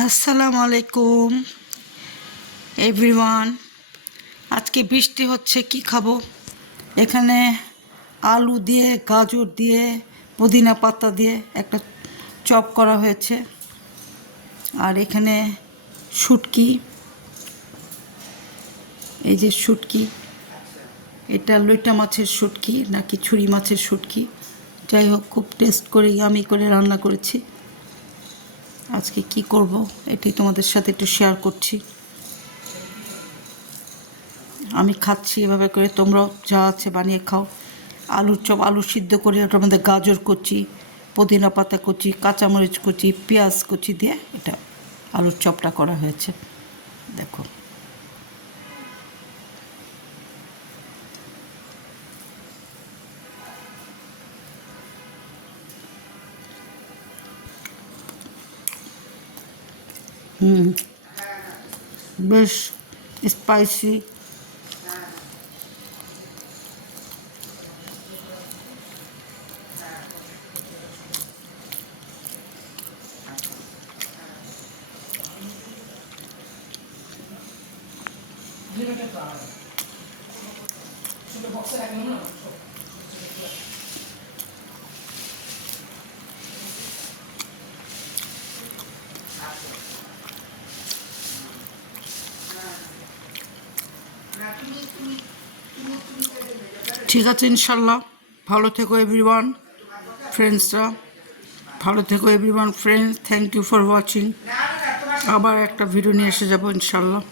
আসসালামু আলাইকুম এভরিওয়ান। আজকে বৃষ্টি হচ্ছে, কি খাবো? এখানে আলু দিয়ে, গাজর দিয়ে, পুদিনা পাতা দিয়ে একটা চপ করা হয়েছে। আর এখানে শুটকি, এই যে শুটকি, এটা লইটা মাছের শুটকি নাকি ছুরি মাছের শুটকি, যাই হোক খুব টেস্ট করে ইয়ামি করে রান্না করেছি। আজকে কি করব এটাই তোমাদের সাথে একটু শেয়ার করছি। আমি খাচ্ছি এভাবে করে, তোমরাও যা আছে বানিয়ে খাও। আলুর চপ, আলু সিদ্ধ করে ওটার মধ্যে গাজর কুচি, পুদিনা পাতা কুচি, কাঁচামরিচ কুচি, পেঁয়াজ কুচি দিয়ে এটা আলুর চপটা করা হয়েছে। দেখো, বেশ স্পাইসি। ঠিক আছে, ইনশাল্লাহ। ভালো থেকো এভরিওয়ান, ফ্রেন্ডসরা। ভালো থেকো everyone friends, thank you for watching. আবার একটা ভিডিও নিয়ে এসে যাবো ইনশাল্লাহ।